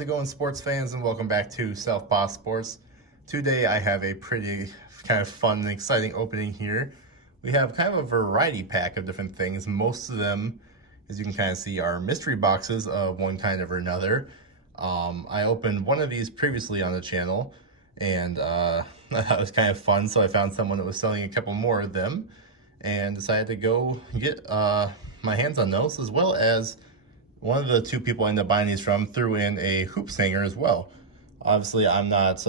How's it going, sports fans, and welcome back to Southpaw Sports. Today I have a pretty kind of fun and exciting opening here. We have kind of a variety pack of different things. Most of them, as you can kind of see, are mystery boxes of one kind or another. I opened one of these previously on the channel, and I thought it was kind of fun, so I found someone that was selling a couple more of them and decided to go get my hands on those, as well as one of the two people I ended up buying these from threw in a hoops hanger as well. Obviously, I'm not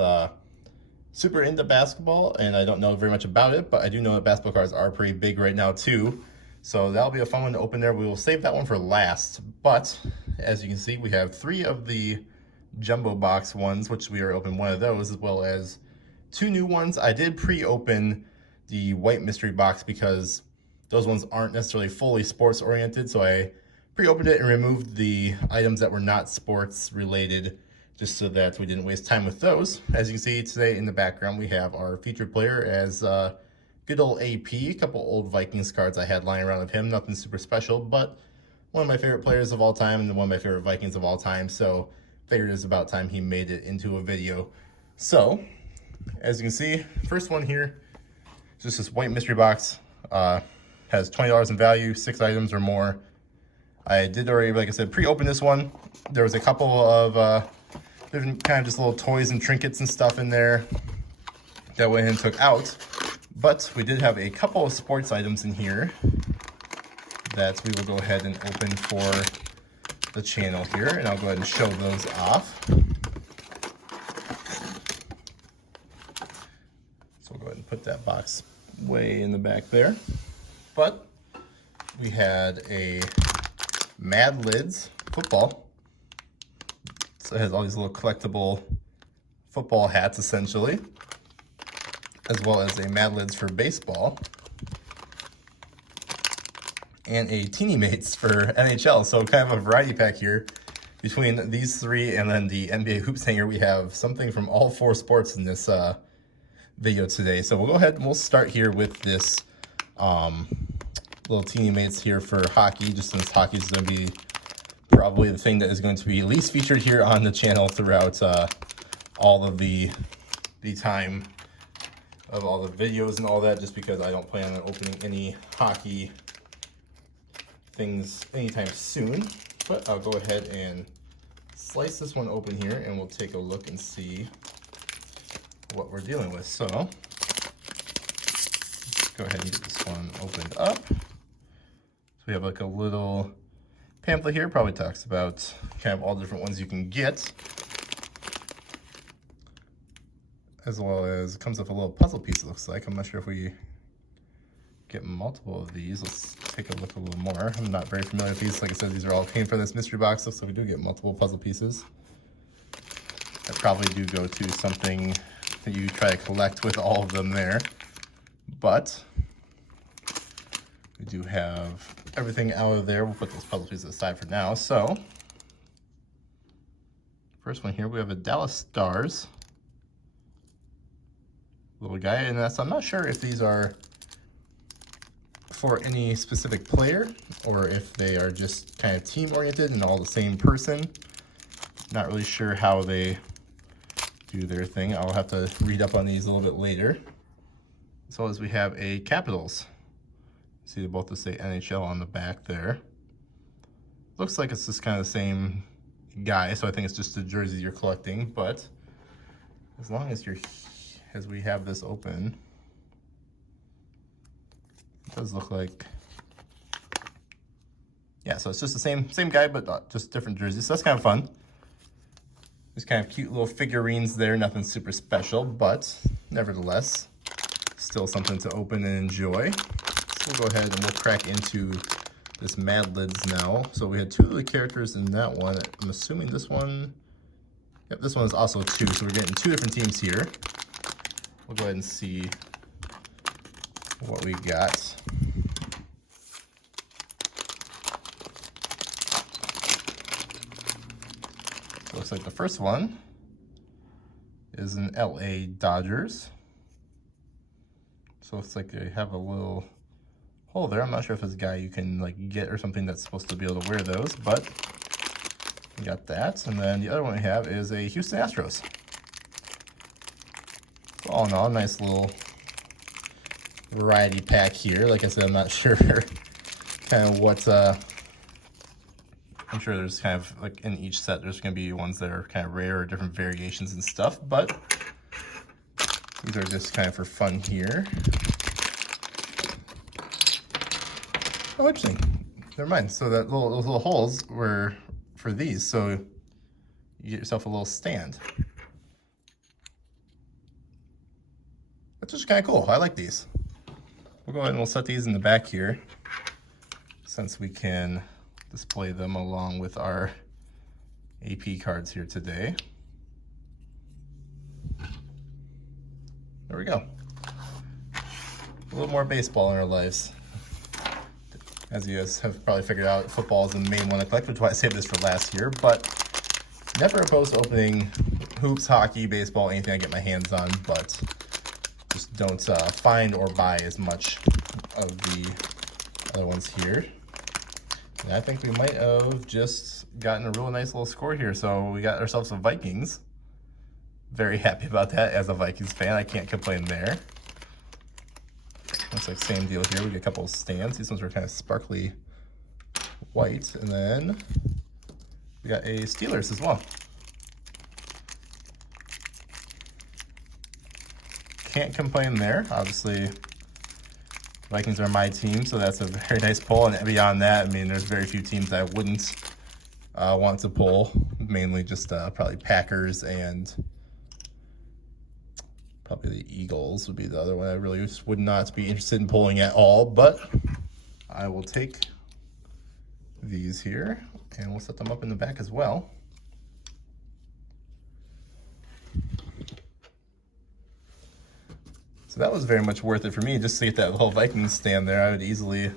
super into basketball, and I don't know very much about it, but I do know that basketball cards are pretty big right now too. So that'll be a fun one to open there. We will save that one for last. But as you can see, we have 3 of the jumbo box ones, which we are opening one of those, as well as 2 new ones. I did pre-open the white mystery box because those ones aren't necessarily fully sports oriented, so I pre-opened it and removed the items that were not sports related, just so that we didn't waste time with those. As you can see today in the background, we have our featured player as good old AP, a couple old Vikings cards I had lying around of him, nothing super special, but one of my favorite players of all time and one of my favorite Vikings of all time, so figured it was about time he made it into a video. So, as you can see, first one here is just this white mystery box. Has $20 in value, 6 items or more. I did already, like I said, pre-open this one. There was a couple of different kind of just little toys and trinkets and stuff in there that I went ahead and took out. But we did have a couple of sports items in here that we will go ahead and open for the channel here, and I'll go ahead and show those off. So we'll go ahead and put that box way in the back there. But we had a Mad Lids football. So it has all these little collectible football hats, essentially, as well as a Mad Lids for baseball, and a Teeny Mates for NHL. So kind of a variety pack here. Between these 3 and then the NBA Hoops Hanger, we have something from all 4 sports in this video today. So we'll go ahead and we'll start here with this little Teeny Mates here for hockey, just since hockey is going to be probably the thing that is going to be least featured here on the channel throughout all of the time of all the videos and all that, just because I don't plan on opening any hockey things anytime soon. But I'll go ahead and slice this one open here and we'll take a look and see what we're dealing with. So go ahead and get this one opened up. So we have like a little pamphlet here, probably talks about kind of all the different ones you can get, as well as it comes with a little puzzle piece, it looks like. I'm not sure if we get multiple of these. Let's take a look a little more. I'm not very familiar with these. Like I said, these are all came from this mystery box, so we do get multiple puzzle pieces. I probably do go to something that you try to collect with all of them there, but we do have everything out of there. We'll put those puzzle pieces aside for now. So, first one here, we have a Dallas Stars little guy, and I'm not sure if these are for any specific player or if they are just kind of team oriented and all the same person. Not really sure how they do their thing. I'll have to read up on these a little bit later. As well as we have a Capitals. See, they both say NHL on the back there. Looks like it's just kind of the same guy, so I think it's just the jersey you're collecting. But as long as we have this open, it does look like, yeah. So it's just the same guy, but just different jerseys. So that's kind of fun. Just kind of cute little figurines there. Nothing super special, but nevertheless, still something to open and enjoy. We'll go ahead and we'll crack into this Mad Lids now. So we had 2 of the characters in that one. I'm assuming this one, yep, this one is also 2. So we're getting 2 different teams here. We'll go ahead and see what we got. So it looks like the first one is an LA Dodgers. So it's like they have a little hole there. I'm not sure if it's a guy you can like get or something that's supposed to be able to wear those, but We got that, and then the other one we have is a Houston Astros. So all in all, nice little variety pack here. Like I said, I'm not sure kind of what, I'm sure there's kind of, like in each set, there's going to be ones that are kind of rare or different variations and stuff, but these are just kind of for fun here. Oh, interesting. Never mind. So that those little holes were for these, so you get yourself a little stand. That's just kind of cool. I like these. We'll go ahead and we'll set these in the back here, since we can display them along with our AP cards here today. There we go. A little more baseball in our lives. As you guys have probably figured out, football is the main one to collect, which is why I saved this for last year, but never opposed to opening hoops, hockey, baseball, anything I get my hands on, but just don't find or buy as much of the other ones here. And I think we might have just gotten a really nice little score here. So we got ourselves some Vikings. Very happy about that as a Vikings fan. I can't complain there. Looks like same deal here. We get a couple of stands. These ones are kind of sparkly white. And then we got a Steelers as well. Can't complain there. Obviously, Vikings are my team, so that's a very nice pull. And beyond that, I mean, there's very few teams I wouldn't want to pull. Mainly just probably Packers and probably the Eagles would be the other one I really just would not be interested in pulling at all. But I will take these here, and we'll set them up in the back as well. So that was very much worth it for me, just to get that little Vikings stand there. I would easily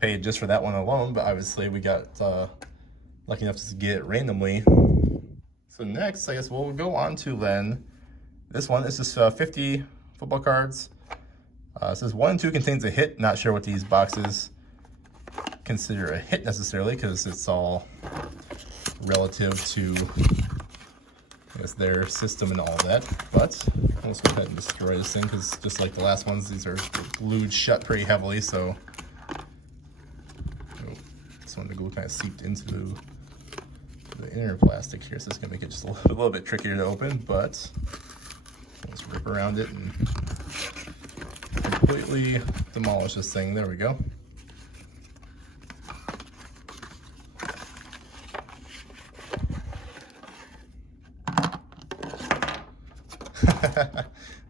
pay just for that one alone, but obviously we got lucky enough to get it randomly. So next, I guess we'll go on to then this one. This is 50 football cards. It says 1 and 2 contains a hit. Not sure what these boxes consider a hit necessarily, because it's all relative to, I guess, their system and all that. But let's go ahead and destroy this thing, because just like the last ones, these are glued shut pretty heavily. So this one, the glue kind of seeped into the inner plastic here, so it's gonna make it just a little bit trickier to open. But let's rip around it and completely demolish this thing. There we go.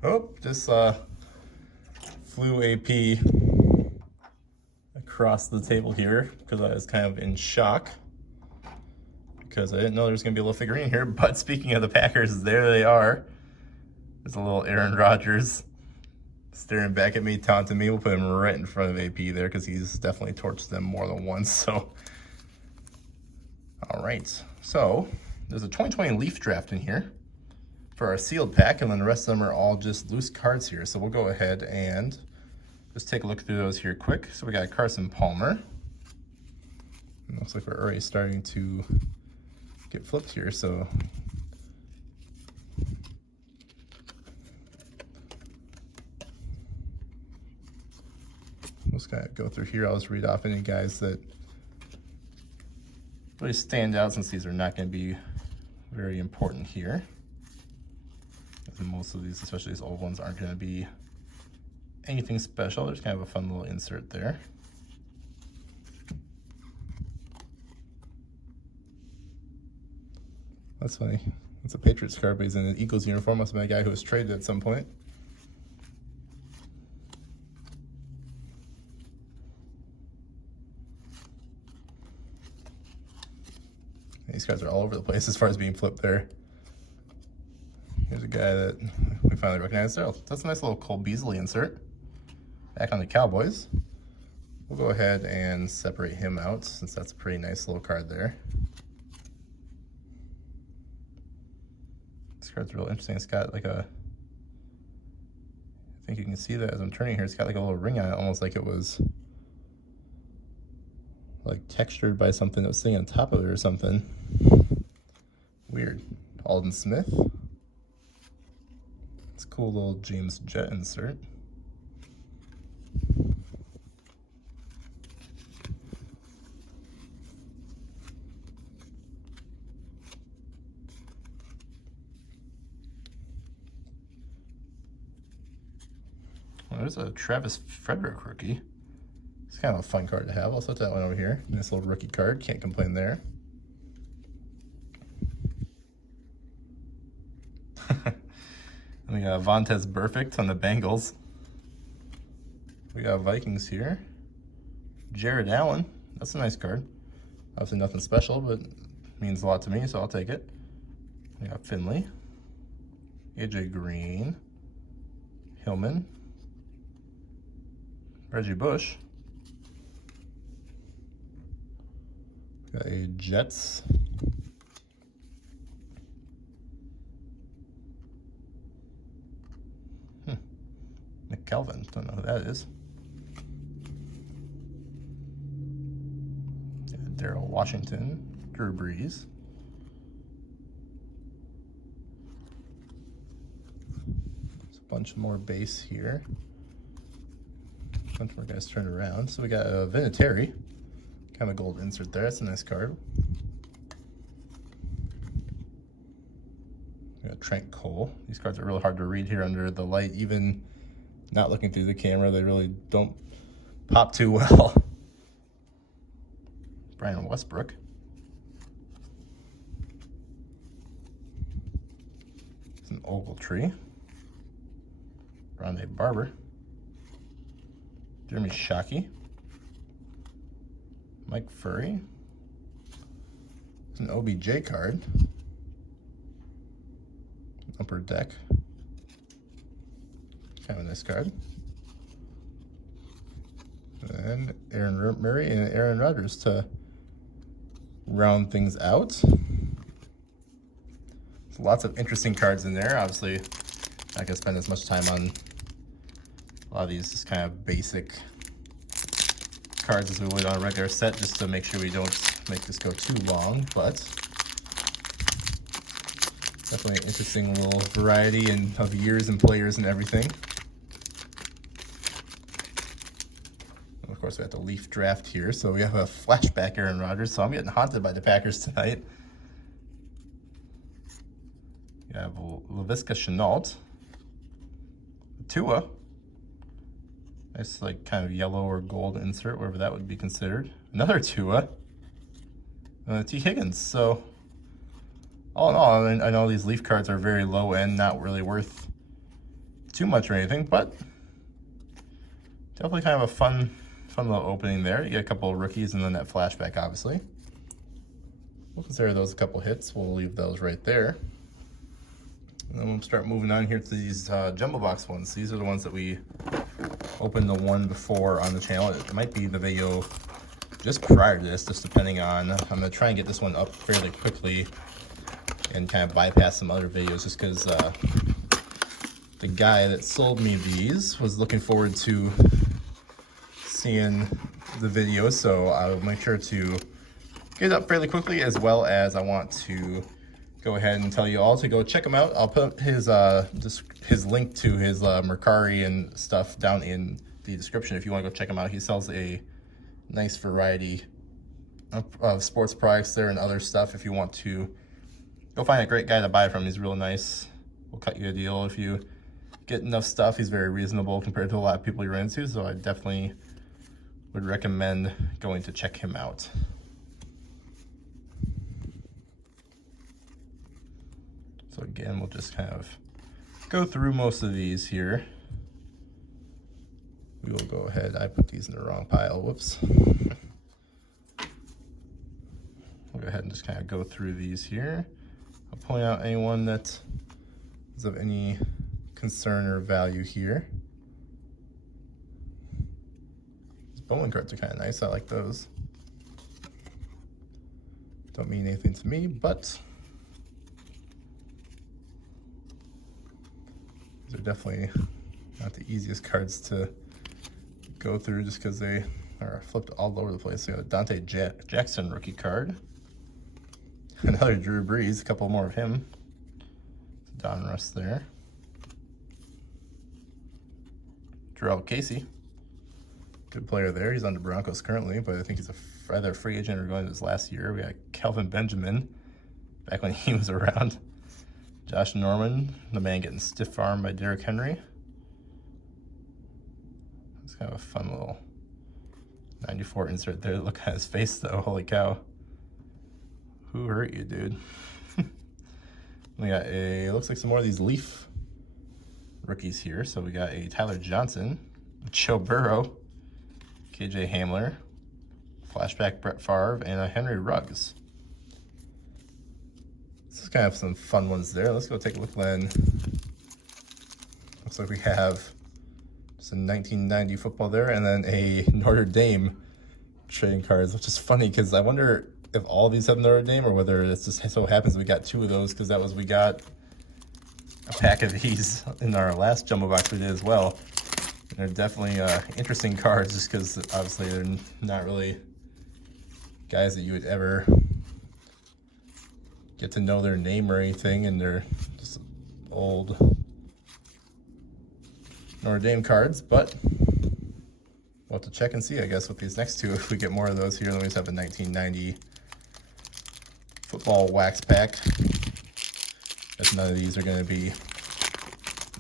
Oh, just flew AP across the table here because I was kind of in shock because I didn't know there was going to be a little figurine here. But speaking of the Packers, there they are. There's a little Aaron Rodgers staring back at me, taunting me. We'll put him right in front of AP there because he's definitely torched them more than once. So, all right. So there's a 2020 Leaf draft in here for our sealed pack, and then the rest of them are all just loose cards here. So we'll go ahead and just take a look through those here quick. So we got Carson Palmer. It looks like we're already starting to get flipped here. So we'll just kind of go through here. I'll just read off any guys that really stand out, since these are not going to be very important here. And most of these, especially these old ones, aren't going to be anything special. There's kind of a fun little insert there. That's funny. It's a Patriots card, but he's in an Eagles uniform. Must have been a guy who was traded at some point. These cards are all over the place as far as being flipped there. Here's a guy that we finally recognized. Oh, that's a nice little Cole Beasley insert. Back on the Cowboys. We'll go ahead and separate him out, since that's a pretty nice little card there. This card's real interesting. It's got like a, I think you can see that as I'm turning here, it's got like a little ring on it, almost like it was like textured by something that was sitting on top of it or something. Weird. Alden Smith. It's a cool little James Jett insert. Well, there's a Travis Frederick rookie. It's kind of a fun card to have. I'll set that one over here. Nice little rookie card. Can't complain there. And we got Vontez Burfict on the Bengals. We got Vikings here. Jared Allen. That's a nice card. Obviously nothing special, but means a lot to me, so I'll take it. We got Finley. AJ Green. Hillman. Reggie Bush. Got a Jets. Kelvin, don't know who that is. Daryl Washington, Drew Brees. There's a bunch more base here. A bunch more guys turned around. So we got a Vinatieri, kind of a gold insert there. That's a nice card. We got Trent Cole. These cards are really hard to read here under the light, even not looking through the camera. They really don't pop too well. Brian Westbrook. It's an Ogletree. Rondé Barber. Jeremy Shockey. Mike Furry. It's an OBJ card. Upper deck. Kind of a nice card. And Aaron Murray and Aaron Rodgers to round things out. So lots of interesting cards in there. Obviously, not gonna spend as much time on a lot of these just kind of basic cards as we would on a regular set, just to make sure we don't make this go too long, but definitely an interesting little variety of years and players and everything. Of course, we have the Leaf draft here, so we have a flashback Aaron Rodgers, so I'm getting haunted by the Packers tonight. You have Laviska Shenault. Tua. Nice, like, kind of yellow or gold insert, wherever that would be considered. Another Tua. T. Higgins. So, all in all, I know these Leaf cards are very low end, not really worth too much or anything, but definitely kind of a fun little opening there. You get a couple of rookies and then that flashback, obviously. We'll consider those a couple hits. We'll leave those right there. And then we'll start moving on here to these jumbo box ones. These are the ones that we opened the one before on the channel. It might be the video just prior to this, just depending on. I'm going to try and get this one up fairly quickly and kind of bypass some other videos, just because the guy that sold me these was looking forward to seeing the video, so I'll make sure to get it up fairly quickly, as well as I want to go ahead and tell you all to go check him out. I'll put his link to his Mercari and stuff down in the description if you want to go check him out. He sells a nice variety of sports products there and other stuff. If you want to go find a great guy to buy from, he's real nice. We'll cut you a deal if you get enough stuff. He's very reasonable compared to a lot of people you run into, so I definitely would recommend going to check him out. So again, we'll just kind of go through most of these here. We will go ahead. I put these in the wrong pile. Whoops. We'll go ahead and just kind of go through these here. I'll point out anyone that is of any concern or value here. These Bowman cards are kind of nice. I like those. Don't mean anything to me, but these are definitely not the easiest cards to go through, just because they are flipped all over the place. We got a Dante Jackson rookie card. Another Drew Brees, a couple more of him. Donruss there. Jarrell Casey, good player there. He's on the Broncos currently, but I think he's either a free agent or going to his last year. We got Kelvin Benjamin, back when he was around. Josh Norman, the man getting stiff-armed by Derrick Henry. It's kind of a fun little 94 insert there. Look at his face, though. Holy cow. Who hurt you, dude? We got looks like some more of these Leaf rookies here. So we got a Tyler Johnson, Joe Burrow, KJ Hamler, flashback Brett Favre, and a Henry Ruggs. This is kind of some fun ones there. Let's go take a look then. Looks like we have some 1990 football there, and then a Notre Dame trading cards, which is funny because I wonder if all these have Notre Dame or whether it just so happens we got two of those, because we got a pack of these in our last jumbo box we did as well. And they're definitely interesting cards, just because obviously they're not really guys that you would ever get to know their name or anything, and they're just old Notre Dame cards. But we'll have to check and see, I guess, with these next two if we get more of those here. Then we just have a 1990 football wax pack. As none of these are going to be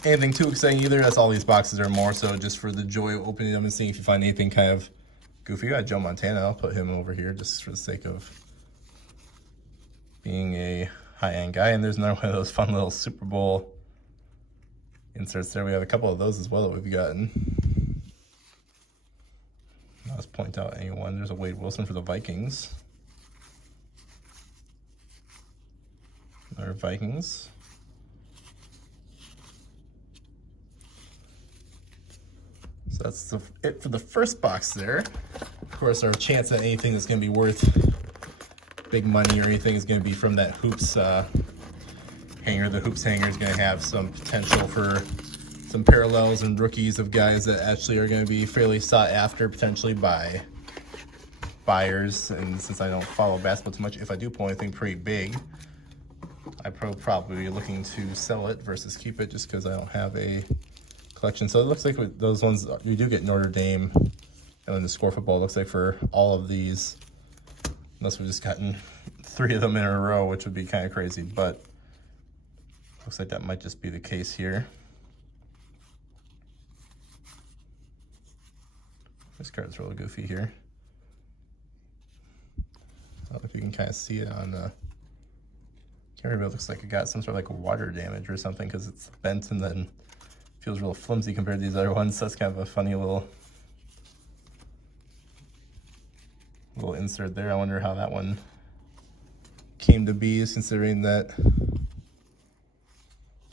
anything too exciting either. That's all these boxes are more so just for the joy of opening them and seeing if you find anything kind of goofy. We got Joe Montana. I'll put him over here just for the sake of being a high-end guy. And there's another one of those fun little Super Bowl inserts there. We have a couple of those as well that we've gotten. I'll just point out anyone. There's a Wade Wilson for the Vikings. Another Vikings. So that's it for the first box there. Of course, our chance at anything that's going to be worth big money or anything is going to be from that Hoops hanger. The Hoops hanger is going to have some potential for some parallels and rookies of guys that actually are going to be fairly sought after potentially by buyers. And since I don't follow basketball too much, if I do pull anything pretty big, I'd probably be looking to sell it versus keep it, just because I don't have a collection. So it looks like with those ones, you do get Notre Dame, and then the Score Football looks like for all of these, unless we've just gotten 3 of them in a row, which would be kind of crazy, but looks like that might just be the case here. This card's really goofy here. I don't know if you can kind of see it on the camera, but it looks like it got some sort of like water damage or something, because it's bent and then feels real flimsy compared to these other ones. So that's kind of a funny little insert there. I wonder how that one came to be, considering that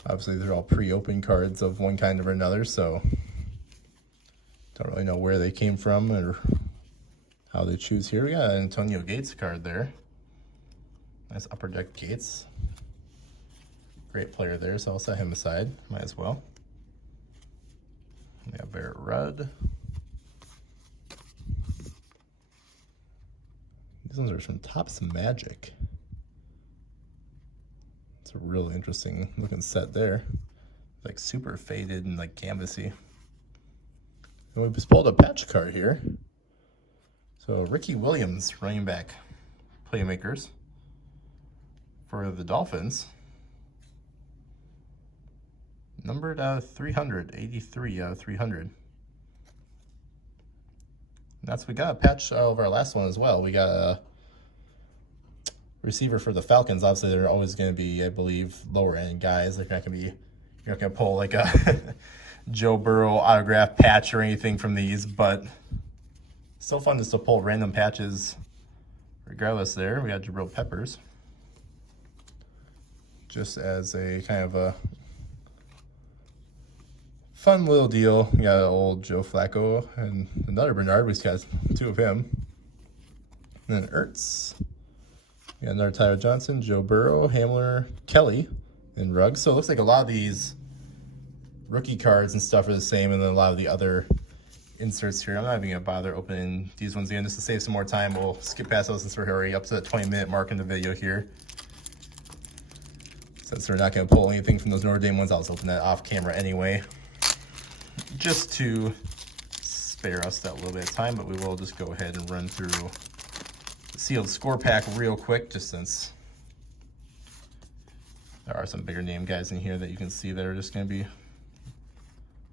obviously they're all pre-opened cards of one kind or another, so don't really know where they came from or how they choose here. We got an Antonio Gates card there. Nice upper deck Gates. Great player there, so I'll set him aside. Might as well. We got Barrett Rudd. These ones are from Topps Magic. It's a real interesting looking set there. Like super faded and like canvasy. And we just pulled a patch card here. So Ricky Williams, running back playmakers for the Dolphins. Numbered 300, 83 out of 300. And we got a patch of our last one as well. We got a receiver for the Falcons. Obviously, they're always going to be, I believe, lower end guys. They're not going to be, you're not going to pull like a Joe Burrow autograph patch or anything from these, but still fun just to pull random patches regardless there. We got Jabril Peppers. Just as a kind of a fun little deal. We got old Joe Flacco and another Bernard. We just got 2 of him. And then Ertz. We got another Tyler Johnson, Joe Burrow, Hamler, Kelly, and Ruggs. So it looks like a lot of these rookie cards and stuff are the same, and then a lot of the other inserts here. I'm not even going to bother opening these ones again just to save some more time. We'll skip past those since we're already up to the 20-minute mark in the video here. Since we're not going to pull anything from those Notre Dame ones, I'll just open that off camera anyway, just to spare us that little bit of time. But we will just go ahead and run through the sealed score pack real quick, just since there are some bigger name guys in here that you can see that are just going to be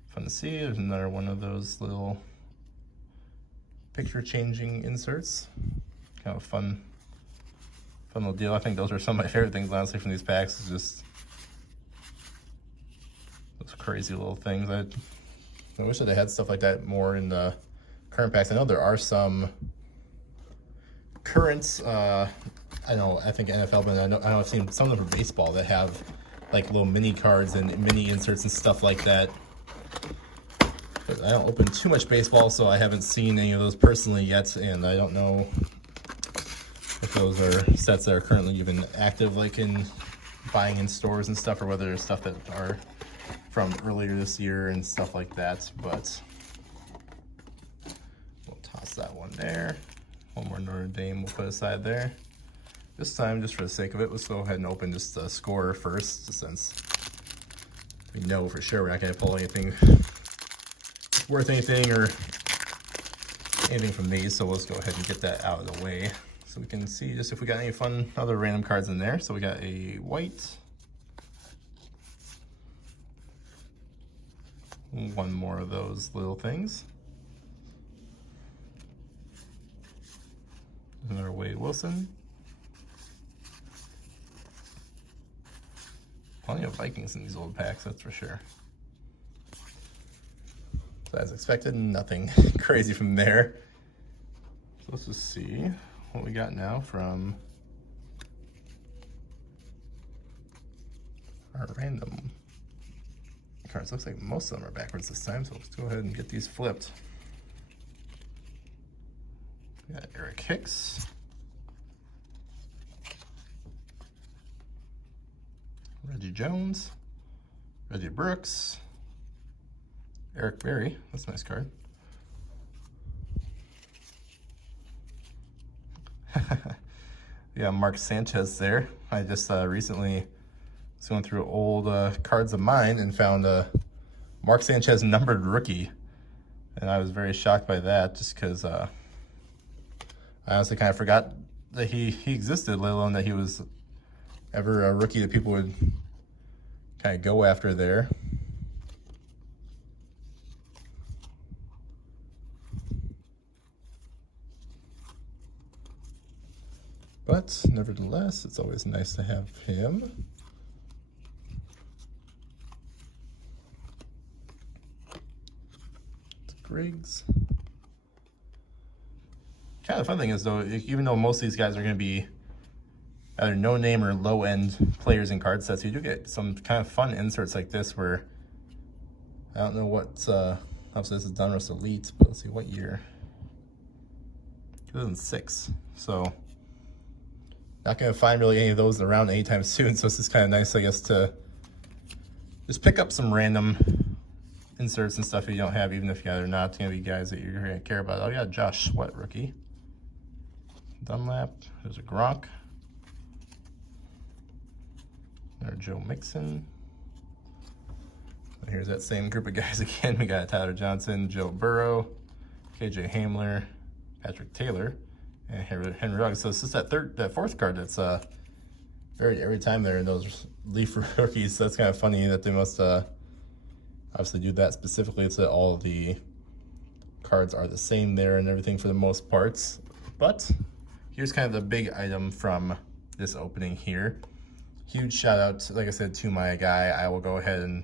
fun to see. There's another one of those little picture changing inserts. Kind of a fun little deal. I think those are some of my favorite things, honestly, from these packs. Is just those crazy little things. I wish that they had stuff like that more in the current packs. I know there are some current, I think NFL, but I know I've seen some of them for baseball that have like little mini cards and mini inserts and stuff like that. But I don't open too much baseball, so I haven't seen any of those personally yet, and I don't know if those are sets that are currently even active, like in buying in stores and stuff, or whether there's stuff that are from earlier this year and stuff like that. But we'll toss that one there. One more Notre Dame we'll put aside there. This time, just for the sake of it, let's go ahead and open just the score first, since we know for sure we're not going to pull anything worth anything or anything from these. So let's go ahead and get that out of the way so we can see just if we got any fun other random cards in there. So we got a white, one more of those little things, another Wade Wilson, plenty of Vikings in these old packs, that's for sure. So as expected, nothing crazy from there. So let's just see what we got now from our random cards. Looks like most of them are backwards this time, so let's go ahead and get these flipped. We got Eric Hicks, Reggie Jones, Reggie Brooks, Eric Berry, that's a nice card. Yeah, Mark Sanchez there. I just recently was going through old cards of mine and found a Mark Sanchez numbered rookie. And I was very shocked by that, just because I honestly kind of forgot that he existed, let alone that he was ever a rookie that people would kind of go after there. But nevertheless, it's always nice to have him. It's Griggs. Kind of the fun thing is, though, even though most of these guys are going to be either no-name or low-end players in card sets, you do get some kind of fun inserts like this where I don't know what, obviously this is Donruss Elite, but let's see, what year? 2006. So not going to find really any of those around anytime soon, so it's just kind of nice, I guess, to just pick up some random inserts and stuff you don't have, even if they're not going to be guys that you're going to care about. Oh yeah, Josh Sweat rookie. Dunlap. There's a Gronk. There's Joe Mixon. And here's that same group of guys again. We got Tyler Johnson, Joe Burrow, KJ Hamler, Patrick Taylor, and Henry Ruggs. So it's just that fourth card that's every time they're in those Leaf rookies. So that's kind of funny that they must obviously do that specifically so that all the cards are the same there and everything for the most parts. But here's kind of the big item from this opening here. Huge shout out, like I said, to my guy. I will go ahead and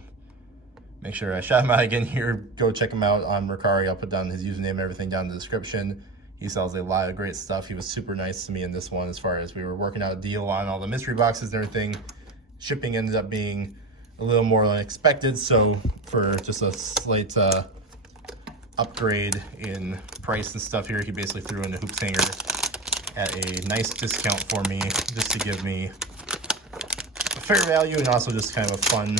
make sure I shout him out again here. Go check him out on Mercari. I'll put down his username and everything down in the description. He sells a lot of great stuff. He was super nice to me in this one as far as we were working out a deal on all the mystery boxes and everything. Shipping ended up being a little more than expected, so for just a slight upgrade in price and stuff here, he basically threw in the hoops hanger at a nice discount for me, just to give me a fair value and also just kind of a fun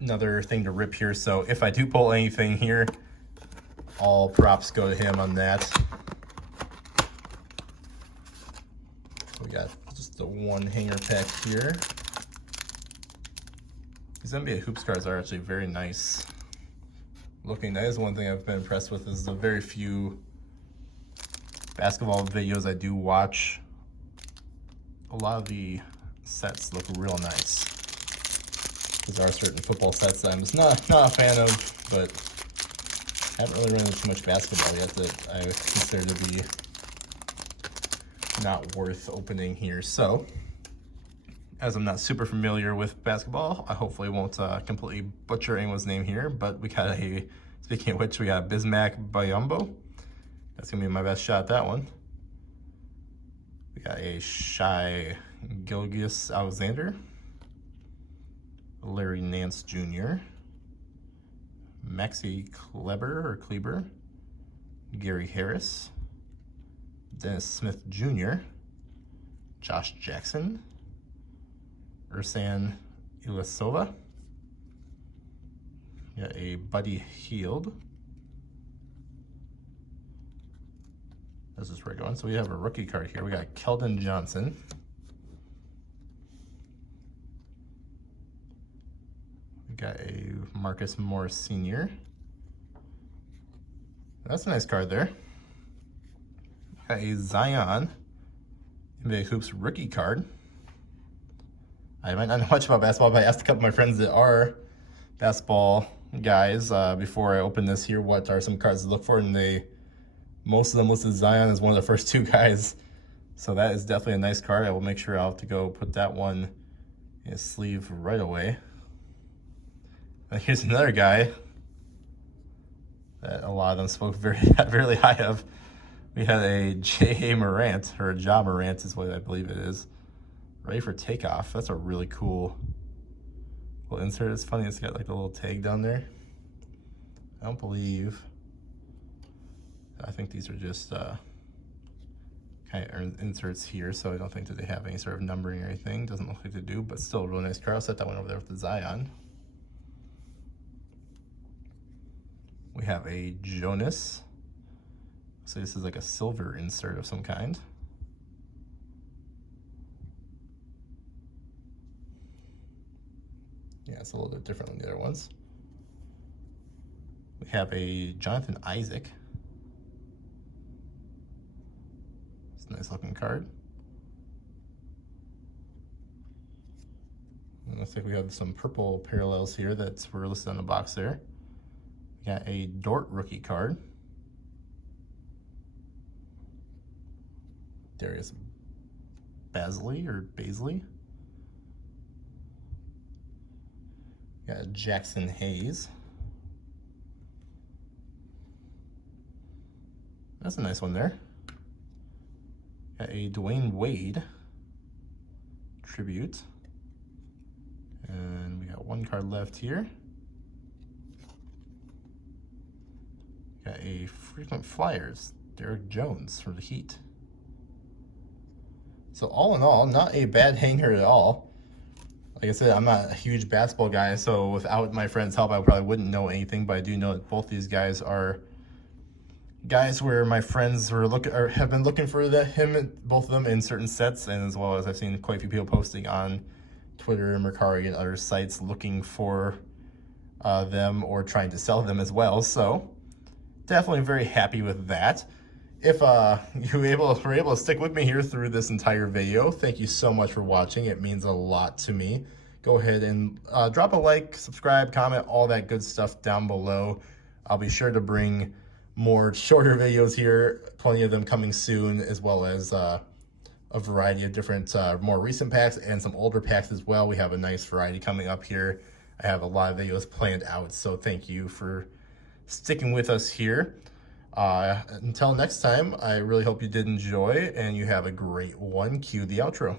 another thing to rip here. So if I do pull anything here, all props go to him on that. We got just the one hanger pack here. These NBA Hoops cards are actually very nice looking. That is one thing I've been impressed with, is the very few basketball videos I do watch. A lot of the sets look real nice. There are certain football sets that I'm just not a fan of, but I haven't really run into too much basketball yet that I consider to be not worth opening here. So, as I'm not super familiar with basketball, I hopefully won't completely butcher anyone's name here, but we got a, speaking of which, we got Bismack Biyombo. That's gonna be my best shot at that one. We got a Shai Gilgeous-Alexander, Larry Nance Jr., Maxi Kleber, Gary Harris, Dennis Smith Jr., Josh Jackson, Ersan Ilyasova, got a Buddy Hield. This is where we're going. So we have a rookie card here. We got Keldon Johnson. We got a Marcus Morris Sr. That's a nice card there. Got a Zion NBA Hoops rookie card. I might not know much about basketball, but I asked a couple of my friends that are basketball guys before I open this here what are some cards to look for, and most of them listed Zion as one of the first two guys. So that is definitely a nice card. I will make sure I'll have to go put that one in his sleeve right away. And here's another guy that a lot of them spoke really high of. We had a J.A. Morant, or a Ja Morant is what I believe it is, ready for takeoff. That's a really cool little insert. It's funny, it's got like a little tag down there. I don't believe, I think these are just kind of inserts here, so I don't think that they have any sort of numbering or anything. Doesn't look like they do, but still a really nice card. I'll set that one over there with the Zion. We have a Jonas. So this is like a silver insert of some kind. Yeah, it's a little bit different than the other ones. We have a Jonathan Isaac. It's a nice looking card. And looks like we have some purple parallels here that were listed on the box there. We got a Dort rookie card. Darius Bazley. Got Jackson Hayes. That's a nice one there. Got a Dwayne Wade tribute. And we got one card left here. Got a Frequent Flyers, Derek Jones for the Heat. So all in all, not a bad hanger at all. Like I said, I'm not a huge basketball guy, so without my friend's help, I probably wouldn't know anything, but I do know that both these guys are guys where my friends were have been looking for both of them in certain sets, and as well as I've seen quite a few people posting on Twitter, Mercari, and other sites looking for them or trying to sell them as well. So definitely very happy with that. If you were able to stick with me here through this entire video, thank you so much for watching. It means a lot to me. Go ahead and drop a like, subscribe, comment, all that good stuff down below. I'll be sure to bring more shorter videos here, plenty of them coming soon, as well as a variety of different more recent packs and some older packs as well. We have a nice variety coming up here. I have a lot of videos planned out, so thank you for sticking with us here. Until next time, I really hope you did enjoy and you have a great one. Cue the outro.